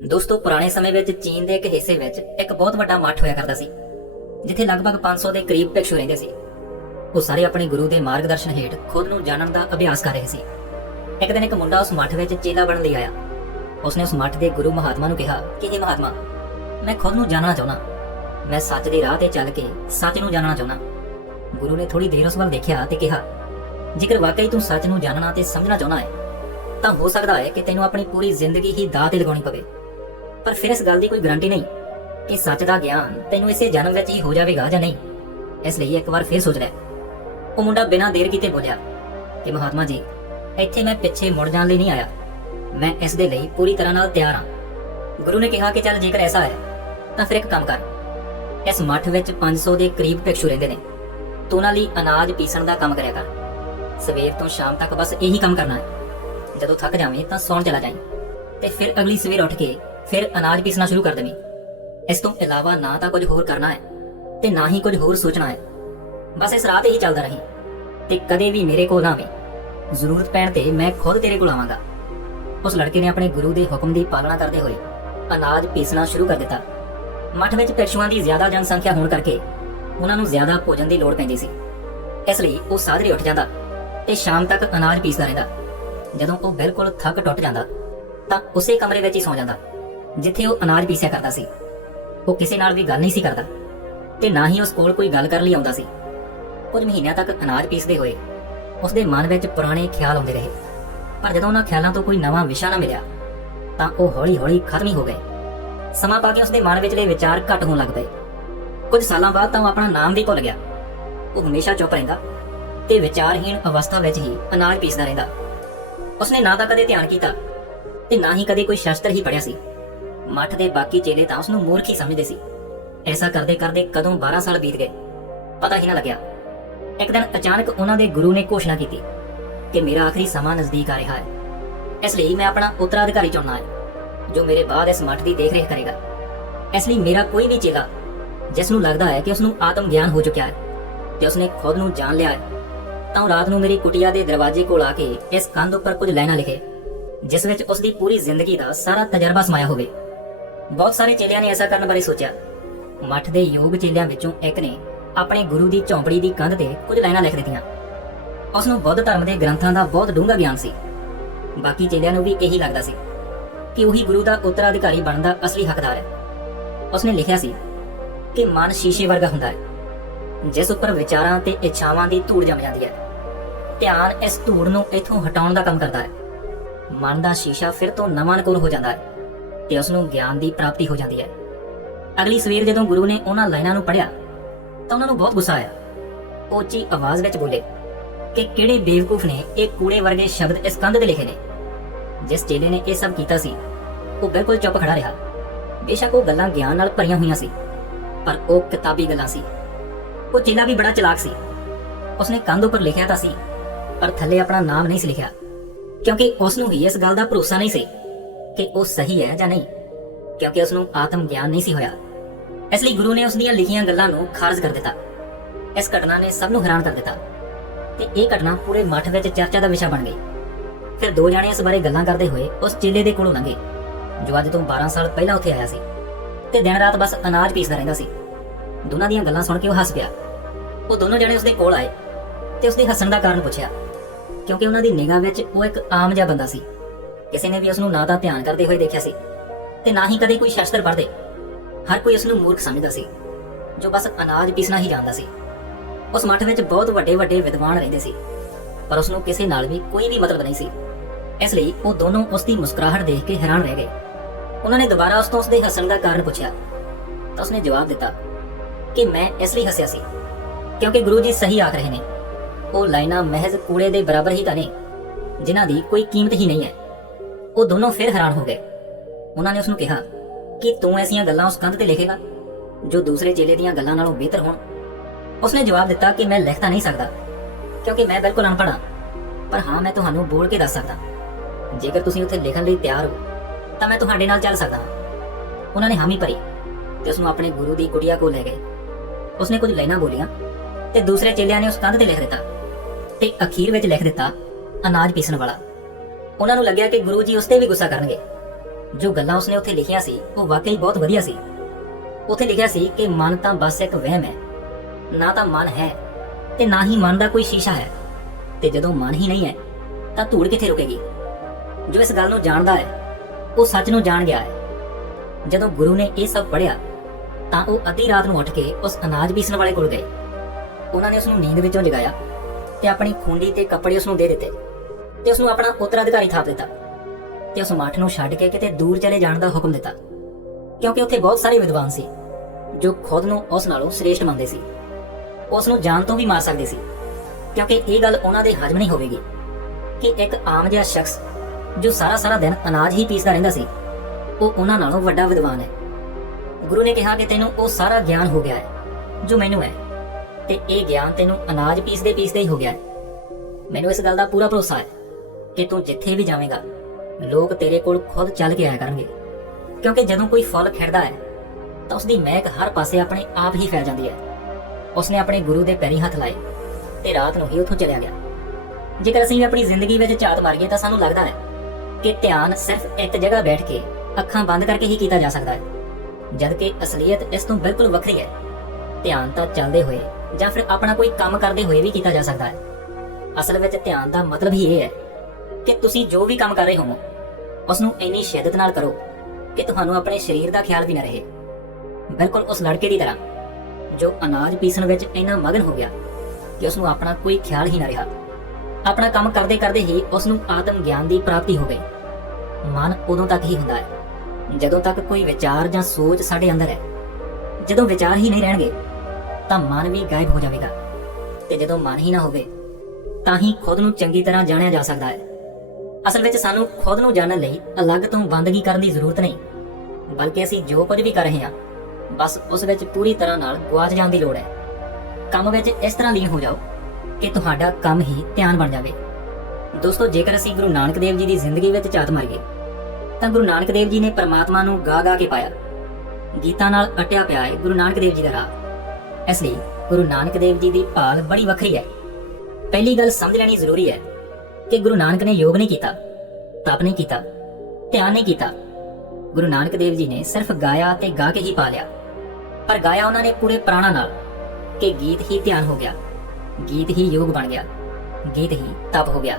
ਦੋਸਤੋ, ਪੁਰਾਣੇ ਸਮੇਂ ਵਿੱਚ ਚੀਨ ਦੇ ਇੱਕ ਹਿੱਸੇ ਵਿੱਚ ਇੱਕ ਬਹੁਤ ਵੱਡਾ ਮੱਠ ਹੋਇਆ ਕਰਦਾ ਸੀ, ਜਿੱਥੇ ਲਗਭਗ 500 ਦੇ ਕਰੀਬ ਭਿਕਸ਼ੂ ਰਹਿੰਦੇ ਸੀ। ਉਹ ਸਾਰੇ ਆਪਣੇ ਗੁਰੂ ਦੇ ਮਾਰਗਦਰਸ਼ਨ ਹੇਠ ਖੁਦ ਨੂੰ ਜਾਣਨ ਦਾ ਅਭਿਆਸ ਕਰ ਰਹੇ ਸੀ। ਇੱਕ ਦਿਨ ਇੱਕ ਮੁੰਡਾ ਉਸ ਮੱਠ ਵਿੱਚ ਚੇਲਾ ਬਣਨ ਲਈ ਆਇਆ। ਉਸਨੇ ਉਸ ਮੱਠ ਦੇ ਗੁਰੂ ਮਹਾਤਮਾ ਨੂੰ ਕਿਹਾ ਕਿ ਇਹ ਮਹਾਤਮਾ, ਮੈਂ ਖੁਦ ਨੂੰ ਜਾਣਨਾ ਚਾਹੁੰਦਾ। ਮੈਂ ਸੱਚ ਦੇ ਰਾਹ ਤੇ ਚੱਲ ਕੇ ਸੱਚ ਨੂੰ ਜਾਣਨਾ ਚਾਹੁੰਦਾ। ਗੁਰੂ ਨੇ ਥੋੜੀ ਦੇਰ ਉਸ ਵੱਲ ਦੇਖਿਆ ਤੇ ਕਿਹਾ, ਜੇਕਰ ਵਾਕਈ ਤੂੰ ਸੱਚ ਨੂੰ ਜਾਣਨਾ ਤੇ ਸਮਝਣਾ ਚਾਹੁੰਦਾ ਹੈ, ਤਾਂ ਹੋ ਸਕਦਾ ਹੈ ਕਿ ਤੈਨੂੰ ਆਪਣੀ ਪੂਰੀ ਜ਼ਿੰਦਗੀ ਹੀ ਦਾਅ ਤੇ ਲਗਾਉਣੀ ਪਵੇ। ਪਰ ਫਿਰ ਇਸ ਗੱਲ ਦੀ ਕੋਈ ਗਾਰੰਟੀ ਨਹੀਂ ਕਿ ਸੱਚ ਦਾ ਗਿਆਨ ਤੈਨੂੰ ਇਸੇ ਜਨਮ ਵਿੱਚ ਹੀ ਹੋ ਜਾਵੇਗਾ ਜਾਂ ਨਹੀਂ। ਇਸ ਲਈ ਇੱਕ ਵਾਰ ਫਿਰ ਸੋਚ ਲੈ। ਉਹ ਮੁੰਡਾ ਬਿਨਾਂ ਦੇਰ ਕੀਤੇ ਬੋਲਿਆ ਕਿ ਮਹਾਤਮਾ ਜੀ, ਇੱਥੇ ਮੈਂ ਪਿੱਛੇ ਮੁੜ ਜਾਣ ਲਈ ਨਹੀਂ ਆਇਆ। ਮੈਂ ਇਸ ਦੇ ਲਈ ਪੂਰੀ ਤਰ੍ਹਾਂ ਨਾਲ ਤਿਆਰ ਹਾਂ। ਗੁਰੂ ਨੇ ਕਿਹਾ ਕਿ ਚੱਲ ਜੇਕਰ ਐਸਾ ਹੈ, ਤਾਂ ਫਿਰ ਇੱਕ ਕੰਮ ਕਰ। ਇਸ ਮੱਠ ਵਿੱਚ 500 ਦੇ ਕਰੀਬ ਭਿਕਸ਼ੂ ਰਹਿੰਦੇ ਨੇ। ਤੂੰ ਉਹਨਾਂ ਲਈ ਅਨਾਜ ਪੀਸਣ ਦਾ ਕੰਮ ਕਰਿਆ ਕਰ। ਸਵੇਰ ਤੋਂ ਸ਼ਾਮ ਤੱਕ ਬਸ ਇਹੀ ਕੰਮ ਕਰਨਾ ਹੈ। ਜਦੋਂ ਥੱਕ ਜਾਵੇਂ ਤਾਂ ਸੌਣ ਚਲਾ ਜਾਈਂ। ਤੇ ਫਿਰ ਅਗਲੀ ਸਵੇਰ ਉੱਠ ਕੇ ਫਿਰ ਅਨਾਜ ਪੀਸਣਾ ਸ਼ੁਰੂ ਕਰ ਦੇਵੀਂ ਇਸ ਤੋਂ ਇਲਾਵਾ ਨਾ ਤਾਂ ਕੁਝ ਹੋਰ ਕਰਨਾ ਹੈ ਤੇ ਨਾ ਹੀ ਕੁਝ ਹੋਰ ਸੋਚਣਾ ਹੈ। ਬਸ ਇਸ ਰਾਹ ਤੇ ਹੀ ਚੱਲਦਾ ਰਹੀਂ ਤੇ ਕਦੇ ਵੀ ਮੇਰੇ ਕੋਲ ਨਾ ਆਵੇਂ। ਜ਼ਰੂਰਤ ਪੈਣ ਤੇ ਮੈਂ ਖੁਦ ਤੇਰੇ ਕੋਲ ਆਵਾਂਗਾ। ਉਸ ਲੜਕੇ ਨੇ ਆਪਣੇ ਗੁਰੂ ਦੇ ਹੁਕਮ ਦੀ ਪਾਲਣਾ ਕਰਦੇ ਹੋਏ ਅਨਾਜ ਪੀਸਣਾ ਸ਼ੁਰੂ ਕਰ ਦਿੱਤਾ। ਮੱਠ ਵਿੱਚ ਪਿਕਸ਼ੂਆਂ ਦੀ ਜ਼ਿਆਦਾ ਜਨਸੰਖਿਆ ਹੋਣ ਕਰਕੇ ਉਹਨਾਂ ਨੂੰ ਜ਼ਿਆਦਾ ਭੋਜਨ ਦੀ ਲੋੜ ਪੈਂਦੀ ਸੀ। ਇਸ ਲਈ ਉਹ ਸਾਜਰੇ ਉੱਠ ਜਾਂਦਾ ਤੇ ਸ਼ਾਮ ਤੱਕ ਅਨਾਜ ਪੀਸਦਾ ਰਹਿੰਦਾ। ਜਦੋਂ ਉਹ ਬਿਲਕੁਲ ਥੱਕ ਟੁੱਟ ਜਾਂਦਾ ਤਾਂ ਉਸੇ ਕਮਰੇ ਵਿੱਚ ਹੀ ਸੌਂ ਜਾਂਦਾ। ਜਿੱਥੇ ਉਹ ਅਨਾਜ ਪੀਸਿਆ ਕਰਦਾ ਸੀ। ਉਹ ਕਿਸੇ ਨਾਲ ਵੀ ਗੱਲ ਨਹੀਂ ਸੀ ਕਰਦਾ ਤੇ ਨਾ ਹੀ ਉਸ ਕੋਲ ਕੋਈ ਗੱਲ ਕਰਨ ਲਈ ਆਉਂਦਾ ਸੀ। ਕੁਝ ਮਹੀਨਿਆਂ ਤੱਕ ਅਨਾਜ ਪੀਸਦੇ ਹੋਏ ਉਸ ਦੇ ਮਨ ਵਿੱਚ ਪੁਰਾਣੇ ਖਿਆਲ ਆਉਂਦੇ ਰਹੇ। ਪਰ ਜਦੋਂ ਉਹਨਾਂ ਖਿਆਲਾਂ ਤੋਂ ਕੋਈ ਨਵਾਂ ਵਿਸ਼ਾ ਨਾ ਮਿਲਿਆ, ਤਾਂ ਉਹ ਹੌਲੀ-ਹੌਲੀ ਖਤਮ ਹੀ ਹੋ ਗਏ। ਸਮਾਂ ਪਾ ਕੇ ਉਸ ਦੇ ਮਨ ਵਿਚਲੇ ਵਿਚਾਰ ਘਟ ਹੋਣ ਲੱਗ ਪਏ। ਕੁਝ ਸਾਲਾਂ ਬਾਅਦ ਤਾਂ ਉਹ ਆਪਣਾ ਨਾਮ ਵੀ ਭੁੱਲ ਗਿਆ। ਉਹ ਹਮੇਸ਼ਾ ਚੁੱਪ ਰਹਿੰਦਾ ਤੇ ਵਿਚਾਰਹੀਣ ਅਵਸਥਾ ਵਿੱਚ ਹੀ ਅਨਾਜ ਪੀਸਦਾ ਰਹਿੰਦਾ। ਉਸਨੇ ਨਾ ਤਾਂ ਕਦੇ ਧਿਆਨ ਕੀਤਾ ਤੇ ਨਾ ਹੀ ਕਦੇ ਕੋਈ ਸ਼ਾਸਤਰ ਹੀ ਪੜਿਆ ਸੀ। ਮੱਠ ਦੇ ਬਾਕੀ ਚੇਲੇ ਤਾਂ ਉਸ ਨੂੰ ਮੂਰਖ ਹੀ ਸਮਝਦੇ ਸੀ। ਐਸਾ ਕਰਦੇ ਕਰਦੇ ਕਦੋਂ 12 ਸਾਲ ਬੀਤ ਗਏ। ਪਤਾ ਹੀ ਨਾ ਲੱਗਿਆ। ਇੱਕ ਦਿਨ ਅਚਾਨਕ ਉਹਨਾਂ ਦੇ ਗੁਰੂ ਨੇ ਘੋਸ਼ਣਾ ਕੀਤੀ ਕਿ ਮੇਰਾ ਆਖਰੀ ਸਮਾਂ ਨਜ਼ਦੀਕ ਆ ਰਿਹਾ ਹੈ। ਇਸ ਲਈ ਮੈਂ ਆਪਣਾ ਉੱਤਰਾਧਿਕਾਰੀ ਚੁਣਨਾ ਹੈ, ਜੋ ਮੇਰੇ ਬਾਅਦ ਇਸ ਮੱਠ ਦੀ ਦੇਖਰੇਖ ਕਰੇਗਾ। ਇਸ ਲਈ ਮੇਰਾ ਕੋਈ ਵੀ ਚੇਲਾ ਜਿਸ ਨੂੰ ਲੱਗਦਾ ਹੈ ਕਿ ਉਸ ਨੂੰ ਆਤਮ ਗਿਆਨ ਹੋ ਚੁੱਕਿਆ ਹੈ ਤੇ ਉਸਨੇ ਖੁਦ ਨੂੰ ਜਾਣ ਲਿਆ ਹੈ, ਤਾਂ ਉਹ ਰਾਤ ਨੂੰ ਮੇਰੀ ਕੁਟਿਆ ਦੇ ਦਰਵਾਜ਼ੇ ਕੋਲ ਆ ਕੇ ਇਸ ਕੰਧ ਉੱਪਰ ਕੁਝ ਲਾਈਨਾਂ ਲਿਖੇ, ਜਿਸ ਵਿੱਚ ਉਸ ਦੀ ਪੂਰੀ ਜ਼ਿੰਦਗੀ ਦਾ ਸਾਰਾ ਤਜਰਬਾ ਸਮਾਇਆ ਹੋਵੇ। ਬਹੁਤ ਸਾਰੇ ਚੇਲਿਆਂ ਨੇ ਐਸਾ ਕਰਨ ਬਾਰੇ ਸੋਚਿਆ। ਮੱਠ ਦੇ ਯੋਗ ਚੇਲਿਆਂ ਵਿੱਚੋਂ ਇੱਕ ਨੇ ਆਪਣੇ ਗੁਰੂ ਦੀ ਝੌਂਪੜੀ ਦੀ ਕੰਧ ਤੇ ਕੁਝ ਲਾਈਨਾਂ ਲਿਖ ਦਿੱਤੀਆਂ। ਉਸ ਨੂੰ ਬੁੱਧ ਧਰਮ ਦੇ ਗ੍ਰੰਥਾਂ ਦਾ ਬਹੁਤ ਡੂੰਘਾ ਗਿਆਨ ਸੀ। ਬਾਕੀ ਚੇਲਿਆਂ ਨੂੰ ਵੀ ਇਹੀ ਲੱਗਦਾ ਸੀ ਕਿ ਉਹੀ ਗੁਰੂ ਦਾ ਉੱਤਰਾਧਿਕਾਰੀ ਬਣਨ ਦਾ ਅਸਲੀ ਹੱਕਦਾਰ ਹੈ। ਉਸਨੇ ਲਿਖਿਆ ਸੀ ਕਿ ਮਨ ਸ਼ੀਸ਼ੇ ਵਰਗਾ ਹੁੰਦਾ ਹੈ, ਜਿਸ ਉੱਪਰ ਵਿਚਾਰਾਂ ਤੇ ਇੱਛਾਵਾਂ ਦੀ ਧੂੜ ਜੰਮ ਜਾਂਦੀ ਹੈ। ਧਿਆਨ ਇਸ ਧੂੜ ਨੂੰ ਇਥੋਂ ਹਟਾਉਣ ਦਾ ਕੰਮ ਕਰਦਾ ਹੈ। ਮਨ ਦਾ ਸ਼ੀਸ਼ਾ ਫਿਰ ਤੋਂ ਨਵਾਂ ਨਕੁਰ ਹੋ ਜਾਂਦਾ ਹੈ। ਤੇ ਉਸ ਨੂੰ ਗਿਆਨ ਦੀ ਪ੍ਰਾਪਤੀ ਹੋ ਜਾਂਦੀ ਹੈ। ਅਗਲੀ ਸਵੇਰ ਜਦੋਂ ਗੁਰੂ ਨੇ ਉਹਨਾਂ ਲਾਈਨਾਂ ਨੂੰ ਪੜ੍ਹਿਆ, ਤਾਂ ਉਹਨਾਂ ਨੂੰ ਬਹੁਤ ਗੁੱਸਾ ਆਇਆ। ਉਹ ਉੱਚੀ ਆਵਾਜ਼ ਵਿੱਚ ਬੋਲੇ ਕਿ ਕਿਹੜੇ ਬੇਵਕੂਫ ਨੇ ਇਹ ਕੂੜੇ ਵਰਗੇ ਸ਼ਬਦ ਇਸ ਕੰਧ ਤੇ ਲਿਖੇ ਨੇ। ਜਿਸ ਚੇਲੇ ਨੇ ਇਹ ਸਭ ਕੀਤਾ ਸੀ, ਉਹ ਬਿਲਕੁਲ ਚੁੱਪ ਖੜਾ ਰਿਹਾ। ਬੇਸ਼ੱਕ ਉਹ ਗੱਲਾਂ ਗਿਆਨ ਨਾਲ ਭਰੀਆਂ ਹੋਈਆਂ ਸੀ, ਪਰ ਉਹ ਕਿਤਾਬੀ ਗੱਲਾਂ ਸੀ। ਉਹ ਚੇਲਾ ਵੀ ਬੜਾ ਚਲਾਕ ਸੀ। ਉਸਨੇ ਕੰਧ ਉੱਪਰ ਲਿਖਿਆ ਤਾਂ ਸੀ, ਪਰ ਥੱਲੇ ਆਪਣਾ ਨਾਮ ਨਹੀਂ ਸੀ ਲਿਖਿਆ, ਕਿਉਂਕਿ ਉਸ ਨੂੰ ਹੀ ਇਸ ਗੱਲ ਦਾ ਭਰੋਸਾ ਨਹੀਂ ਸੀ। ਕਿ ਉਹ ਸਹੀ ਹੈ ਜਾਂ ਨਹੀਂ, ਕਿਉਂਕਿ ਉਸ ਨੂੰ ਆਤਮ ਗਿਆਨ ਨਹੀਂ ਸੀ ਹੋਇਆ। ਇਸ ਲਈ ਗੁਰੂ ਨੇ ਉਸ ਦੀਆਂ ਲਿਖੀਆਂ ਗੱਲਾਂ ਨੂੰ ਖਾਰਜ ਕਰ ਦਿੱਤਾ। ਇਸ ਘਟਨਾ ਨੇ ਸਭ ਨੂੰ ਹੈਰਾਨ ਕਰ ਦਿੱਤਾ। ਤੇ ਇਹ ਘਟਨਾ ਪੂਰੇ ਮੱਠ ਵਿੱਚ ਚਰਚਾ ਦਾ ਵਿਸ਼ਾ ਬਣ ਗਈ। ਫਿਰ ਦੋ ਜਾਣੇ ਇਸ ਬਾਰੇ ਗੱਲਾਂ ਕਰਦੇ ਹੋਏ ਉਸ ਚੇਲੇ ਦੇ ਕੋਲੋਂ ਲੰਘੇ, ਜੋ ਅੱਜ ਤੋਂ 12 ਸਾਲ ਪਹਿਲਾਂ ਉੱਥੇ ਆਇਆ ਸੀ। ਤੇ ਦਿਨ ਰਾਤ ਬਸ ਅਨਾਜ ਪੀਸਦਾ ਰਹਿੰਦਾ ਸੀ। ਦੋਨਾਂ ਦੀਆਂ ਗੱਲਾਂ ਸੁਣ ਕੇ ਉਹ ਹੱਸ ਪਿਆ। ਉਹ ਦੋਨੋਂ ਜਣੇ ਉਸਦੇ ਕੋਲ ਆਏ ਤੇ ਉਸਦੇ ਹੱਸਣ ਦਾ ਕਾਰਨ ਪੁੱਛਿਆ, ਕਿਉਂਕਿ ਉਹਨਾਂ ਦੀ ਨਿਗਾਹ ਵਿੱਚ ਉਹ ਇੱਕ ਆਮ ਜਿਹਾ ਬੰਦਾ ਸੀ। ਕਿਸੇ ਨੇ ਵੀ ਉਸ ਨੂੰ ਨਾ ਤਾਂ ਧਿਆਨ ਕਰਦੇ ਹੋਏ ਦੇਖਿਆ ਸੀ ਤੇ ਨਾ ਹੀ ਕਦੇ ਕੋਈ ਸ਼ਸਤਰ ਪੜ੍ਹਦੇ। ਹਰ ਕੋਈ ਉਸ ਨੂੰ ਮੂਰਖ ਸਮਝਦਾ ਸੀ, ਜੋ ਬਸ ਅਨਾਜ ਪੀਸਣਾ ਹੀ ਜਾਣਦਾ ਸੀ। ਉਸ ਮੱਠ ਵਿੱਚ ਬਹੁਤ ਵੱਡੇ ਵੱਡੇ ਵਿਦਵਾਨ ਰਹਿੰਦੇ ਸੀ, ਪਰ ਉਸ ਨੂੰ ਕਿਸੇ ਨਾਲ ਵੀ ਕੋਈ ਵੀ ਮਤਲਬ ਨਹੀਂ ਸੀ। ਇਸ ਲਈ ਉਹ ਦੋਨੋਂ ਉਸ ਦੀ ਮੁਸਕਰਾਹਟ ਦੇਖ ਕੇ ਹੈਰਾਨ ਰਹਿ ਗਏ। ਉਹਨਾਂ ਨੇ ਦੁਬਾਰਾ ਉਸ ਤੋਂ ਉਸ ਦੇ ਹੱਸਣ ਦਾ ਕਾਰਨ ਪੁੱਛਿਆ। ਤਾਂ ਉਸਨੇ ਜਵਾਬ ਦਿੱਤਾ ਕਿ ਮੈਂ ਇਸ ਲਈ ਹੱਸਿਆ ਸੀ, ਕਿਉਂਕਿ ਗੁਰੂ ਜੀ ਸਹੀ ਆਖ ਰਹੇ ਨੇ, ਉਹ ਲਾਈਨਾਂ ਮਹਿਜ਼ ਕੂੜੇ ਦੇ ਬਰਾਬਰ ਹੀ ਤਾਂ ਨੇ, ਜਿਨ੍ਹਾਂ ਦੀ ਕੋਈ ਕੀਮਤ ਹੀ ਨਹੀਂ ਹੈ। ਉਹ ਦੋਨੋਂ ਫਿਰ ਹੈਰਾਨ ਹੋ ਗਏ। ਉਹਨਾਂ ਨੇ ਉਸ ਨੂੰ ਕਿਹਾ ਕਿ ਤੂੰ ਐਸੀਆਂ ਗੱਲਾਂ ਉਸ ਕੰਧ ਤੇ ਲਿਖੇਗਾ ਜੋ ਦੂਸਰੇ ਚੇਲੇ ਦੀਆਂ ਗੱਲਾਂ ਨਾਲੋਂ ਬਿਹਤਰ ਹੋਣ। ਉਸਨੇ ਜਵਾਬ ਦਿੱਤਾ ਕਿ ਮੈਂ ਲਿਖ ਤਾਂ ਨਹੀਂ ਸਕਦਾ, ਕਿਉਂਕਿ ਮੈਂ ਬਿਲਕੁਲ ਅਨਪੜ੍ਹ ਹਾਂ। ਪਰ ਹਾਂ, ਮੈਂ ਤੁਹਾਨੂੰ ਬੋਲ ਕੇ ਦੱਸ ਸਕਦਾ। ਜੇਕਰ ਤੁਸੀਂ ਉੱਥੇ ਲਿਖਣ ਲਈ ਤਿਆਰ ਹੋ, ਤਾਂ ਮੈਂ ਤੁਹਾਡੇ ਨਾਲ ਚੱਲ ਸਕਦਾ ਹਾਂ। ਉਹਨਾਂ ਨੇ ਹਾਮੀ ਭਰੀ ਤੇ ਉਸ ਨੂੰ ਆਪਣੇ ਗੁਰੂ ਦੀ ਕੁਟਿਆ ਕੋਲ ਲੈ ਗਏ। ਉਸਨੇ ਕੁਝ ਲਾਈਨਾਂ ਬੋਲੀਆਂ ਤੇ ਦੂਸਰੇ ਚੇਲਿਆਂ ਨੇ ਉਸ ਕੰਧ ਤੇ ਲਿਖ ਦਿੱਤਾ ਤੇ ਅਖੀਰ ਵਿੱਚ ਲਿਖ ਦਿੱਤਾ, ਅਨਾਜ ਪੀਸਣ ਵਾਲਾ। ਉਹਨਾਂ ਨੂੰ ਲੱਗਿਆ ਕਿ ਗੁਰੂ ਜੀ ਉਸ ਤੇ ਵੀ ਗੁੱਸਾ ਕਰਨਗੇ। ਜੋ ਗੱਲਾਂ ਉਸਨੇ ਉੱਥੇ ਲਿਖੀਆਂ ਸੀ, ਉਹ ਵਾਕਈ ਬਹੁਤ ਵਧੀਆ ਸੀ। ਉੱਥੇ ਲਿਖਿਆ ਸੀ ਕਿ ਮਨ ਤਾਂ ਬਸ ਇੱਕ ਵਹਿਮ ਹੈ। ਨਾ ਤਾਂ ਮਨ ਹੈ ਤੇ ਨਾ ਹੀ ਮਨ ਦਾ ਕੋਈ ਸ਼ੀਸ਼ਾ ਹੈ। ਤੇ ਜਦੋਂ ਮਨ ਹੀ ਨਹੀਂ ਹੈ, ਤਾਂ ਧੂੜ ਕਿੱਥੇ ਰੁਕੇਗੀ? ਜੋ ਇਸ ਗੱਲ ਨੂੰ ਜਾਣਦਾ ਹੈ, ਉਹ ਸੱਚ ਨੂੰ ਜਾਣ ਗਿਆ ਹੈ। ਜਦੋਂ ਗੁਰੂ ਨੇ ਇਹ ਸਭ ਪੜ੍ਹਿਆ, ਤਾਂ ਉਹ ਅੱਧੀ ਰਾਤ ਨੂੰ ਉੱਠ ਕੇ ਉਸ ਅਨਾਜ ਪੀਸਣ ਵਾਲੇ ਕੋਲ ਗਏ। ਉਹਨਾਂ ਨੇ ਉਸ ਨੂੰ ਨੀਂਦ ਵਿੱਚੋਂ ਜਗਾਇਆ ਤੇ ਆਪਣੀ ਖੁੰਡੀ ਤੇ ਕੱਪੜੇ ਉਸ ਨੂੰ ਦੇ ਦਿੱਤੇ। ਤੇ ਉਸ ਨੂੰ ਆਪਣਾ ਉੱਤਰਾਧਿਕਾਰੀ ਥਾਪ ਦਿੱਤਾ ਤੇ ਉਸ ਮੱਠ ਨੂੰ ਛੱਡ ਕੇ ਕਿਤੇ ਦੂਰ ਚਲੇ ਜਾਣ ਦਾ ਹੁਕਮ ਦਿੱਤਾ। ਕਿਉਂਕਿ ਉੱਥੇ ਬਹੁਤ ਸਾਰੇ ਵਿਦਵਾਨ ਸੀ, ਜੋ ਖੁਦ ਨੂੰ ਉਸ ਨਾਲੋਂ ਸ੍ਰੇਸ਼ਟ ਮੰਨਦੇ ਸੀ। ਉਸ ਨੂੰ ਜਾਨ ਤੋਂ ਵੀ ਮਾਰ ਸਕਦੇ ਸੀ, ਕਿਉਂਕਿ ਇਹ ਗੱਲ ਉਹਨਾਂ ਦੇ ਹਜਮ ਨਹੀਂ ਹੋਵੇਗੀ ਕਿ ਇੱਕ ਆਮ ਜਿਹਾ ਸ਼ਖਸ ਜੋ ਸਾਰਾ ਸਾਰਾ ਦਿਨ ਅਨਾਜ ਹੀ ਪੀਸਦਾ ਰਹਿੰਦਾ ਸੀ, ਉਹ ਉਹਨਾਂ ਨਾਲੋਂ ਵੱਡਾ ਵਿਦਵਾਨ ਹੈ। ਗੁਰੂ ਨੇ ਕਿਹਾ ਕਿ ਤੈਨੂੰ ਉਹ ਸਾਰਾ ਗਿਆਨ ਹੋ ਗਿਆ ਹੈ, ਜੋ ਮੈਨੂੰ ਹੈ, ਤੇ ਇਹ ਗਿਆਨ ਤੈਨੂੰ ਅਨਾਜ ਪੀਸਦੇ ਪੀਸਦੇ ਹੀ ਹੋ ਗਿਆ ਹੈ। ਮੈਨੂੰ ਇਸ ਗੱਲ ਦਾ ਪੂਰਾ ਭਰੋਸਾ ਹੈ। ਕਿ ਤੂੰ ਜਿੱਥੇ ਵੀ ਜਾਵੇਂਗਾ, ਲੋਕ ਤੇਰੇ ਕੋਲ ਖੁਦ ਚੱਲ ਕੇ ਆਇਆ ਕਰਨਗੇ। ਕਿਉਂਕਿ ਜਦੋਂ ਕੋਈ ਫੁੱਲ ਖਿੜਦਾ ਹੈ, ਤਾਂ ਉਸਦੀ ਮਹਿਕ ਹਰ ਪਾਸੇ ਆਪਣੇ ਆਪ ਹੀ ਫੈਲ ਜਾਂਦੀ ਹੈ। ਉਸਨੇ ਆਪਣੇ ਗੁਰੂ ਦੇ ਪੈਰੀ ਹੱਥ ਲਾਏ ਤੇ ਰਾਤ ਨੂੰ ਹੀ ਉੱਥੋਂ ਚਲਿਆ ਗਿਆ। ਜੇਕਰ ਅਸੀਂ ਆਪਣੀ ਜ਼ਿੰਦਗੀ ਵਿੱਚ ਝਾਤ ਮਾਰੀਏ, ਤਾਂ ਸਾਨੂੰ ਲੱਗਦਾ ਹੈ ਕਿ ਧਿਆਨ ਸਿਰਫ ਇੱਕ ਜਗ੍ਹਾ ਬੈਠ ਕੇ ਅੱਖਾਂ ਬੰਦ ਕਰਕੇ ਹੀ ਕੀਤਾ ਜਾ ਸਕਦਾ ਹੈ। ਜਦਕਿ ਅਸਲੀਅਤ ਇਸ ਤੋਂ ਬਿਲਕੁਲ ਵੱਖਰੀ ਹੈ। ਧਿਆਨ ਤਾਂ ਚੱਲਦੇ ਹੋਏ ਜਾਂ ਫਿਰ ਆਪਣਾ ਕੋਈ ਕੰਮ ਕਰਦੇ ਹੋਏ ਵੀ ਕੀਤਾ ਜਾ ਸਕਦਾ ਹੈ। ਅਸਲ ਵਿੱਚ ਧਿਆਨ ਦਾ ਮਤਲਬ ਹੀ ਇਹ ਹੈ ਕਿ ਤੁਸੀਂ ਜੋ ਵੀ ਕੰਮ ਕਰ ਰਹੇ ਹੋ ਉਸ ਨੂੰ ਇੰਨੀ ਸ਼ਿੱਦਤ ਨਾਲ ਕਰੋ ਕਿ ਤੁਹਾਨੂੰ ਆਪਣੇ ਸਰੀਰ ਦਾ ਖਿਆਲ ਵੀ ਨਾ ਰਹੇ। ਬਿਲਕੁਲ ਉਸ ਲੜਕੇ ਦੀ ਤਰ੍ਹਾਂ, ਜੋ ਅਨਾਜ ਪੀਸਣ ਵਿੱਚ ਇੰਨਾ ਮਗਨ ਹੋ ਗਿਆ ਕਿ ਉਸ ਨੂੰ ਆਪਣਾ ਕੋਈ ਖਿਆਲ ਹੀ ਨਾ ਰਿਹਾ। ਆਪਣਾ ਕੰਮ ਕਰਦੇ ਕਰਦੇ ਹੀ ਉਸ ਨੂੰ ਆਤਮ ਗਿਆਨ ਦੀ ਪ੍ਰਾਪਤੀ ਹੋ ਗਈ। ਮਨ ਉਦੋਂ ਤੱਕ ਹੀ ਹੁੰਦਾ ਹੈ, ਜਦੋਂ ਤੱਕ ਕੋਈ ਵਿਚਾਰ ਜਾਂ ਸੋਚ ਸਾਡੇ ਅੰਦਰ ਹੈ। ਜਦੋਂ ਵਿਚਾਰ ਹੀ ਨਹੀਂ ਰਹਿਣਗੇ, ਤਾਂ ਮਨ ਵੀ ਗਾਇਬ ਹੋ ਜਾਵੇਗਾ। ਤੇ ਜਦੋਂ ਮਨ ਹੀ ਨਾ ਹੋਵੇ, ਤਾਂ ਹੀ ਖੁਦ ਨੂੰ ਚੰਗੀ ਤਰ੍ਹਾਂ ਜਾਣਿਆ ਜਾ ਸਕਦਾ ਹੈ। ਅਸਲ ਵਿੱਚ ਸਾਨੂੰ ਖੁਦ ਨੂੰ ਜਾਣਨ ਲਈ ਅਲੱਗ ਤੋਂ ਬੰਦਗੀ ਕਰਨ ਦੀ ਜ਼ਰੂਰਤ ਨਹੀਂ, ਬਲਕਿ ਅਸੀਂ ਜੋ ਕੁਝ ਵੀ ਕਰ ਰਹੇ ਹਾਂ, ਬਸ ਉਸ ਵਿੱਚ ਪੂਰੀ ਤਰ੍ਹਾਂ ਨਾਲ ਗੁਆਚ ਜਾਣ ਦੀ ਲੋੜ ਹੈ। ਕੰਮ ਵਿੱਚ ਇਸ ਤਰ੍ਹਾਂ ਲੀਨ ਹੋ ਜਾਓ ਕਿ ਤੁਹਾਡਾ ਕੰਮ ਹੀ ਧਿਆਨ ਬਣ ਜਾਵੇ। ਦੋਸਤੋ, ਜੇਕਰ ਅਸੀਂ ਗੁਰੂ ਨਾਨਕ ਦੇਵ ਜੀ ਦੀ ਜ਼ਿੰਦਗੀ ਵਿੱਚ ਝਾਤ ਮਾਰੀਏ, ਤਾਂ ਗੁਰੂ ਨਾਨਕ ਦੇਵ ਜੀ ਨੇ ਪਰਮਾਤਮਾ ਨੂੰ ਗਾ ਗਾ ਕੇ ਪਾਇਆ। ਗੀਤਾਂ ਨਾਲ ਅਟਿਆ ਪਿਆ ਹੈ ਗੁਰੂ ਨਾਨਕ ਦੇਵ ਜੀ ਦਾ ਰਾਹ ਇਸ ਲਈ ਗੁਰੂ ਨਾਨਕ ਦੇਵ ਜੀ ਦੀ ਭਾਲ ਬੜੀ ਵੱਖਰੀ ਹੈ। ਪਹਿਲੀ ਗੱਲ ਸਮਝ ਲੈਣੀ ਜ਼ਰੂਰੀ ਹੈ ਕਿ ਗੁਰੂ ਨਾਨਕ ਨੇ ਯੋਗ ਨਹੀਂ ਕੀਤਾ, ਤਪ ਨਹੀਂ ਕੀਤਾ, ਧਿਆਨ ਨਹੀਂ ਕੀਤਾ। ਗੁਰੂ ਨਾਨਕ ਦੇਵ ਜੀ ਨੇ ਸਿਰਫ ਗਾਇਆ ਤੇ ਗਾ ਕੇ ਹੀ ਪਾ ਲਿਆ। ਪਰ ਗਾਇਆ ਉਹਨਾਂ ਨੇ ਪੂਰੇ ਪ੍ਰਾਣਾ ਨਾਲ ਕਿ ਗੀਤ ਹੀ ਧਿਆਨ ਹੋ ਗਿਆ, ਗੀਤ ਹੀ ਯੋਗ ਬਣ ਗਿਆ, ਗੀਤ ਹੀ ਤਪ ਹੋ ਗਿਆ।